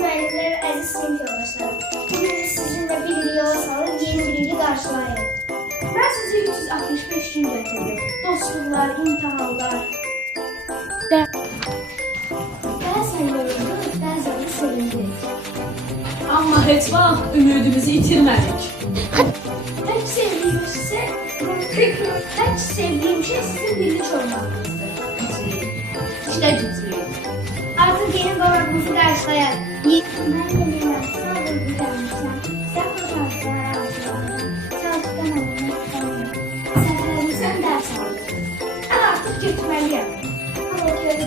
müəllimlər, əziz sinif yoldaşlarım. Bugün biz sizinlə bir il yola salıb yeni bir ili qarşılayırıq. Ben size 365 gün getirdim. Dostluklar, imtihanlar. Bəzən yorulduq, bəzən də sevindik. Amma heç vaxt ümidimizi itirmədik. Tək sevdiyim şey sizin birlik olmağınızdır. İşte güclüyük. Artıq yeni qonağımızı qarşılayaq. Mən bilirəm, sağ ol güzəlmişəm. Sən fotoğraflar arzuladın. Çalışqan olmaq istəmirəm. Səfərimizdən dərs aldım. Ben artık gitmeliyim. Hava köydü,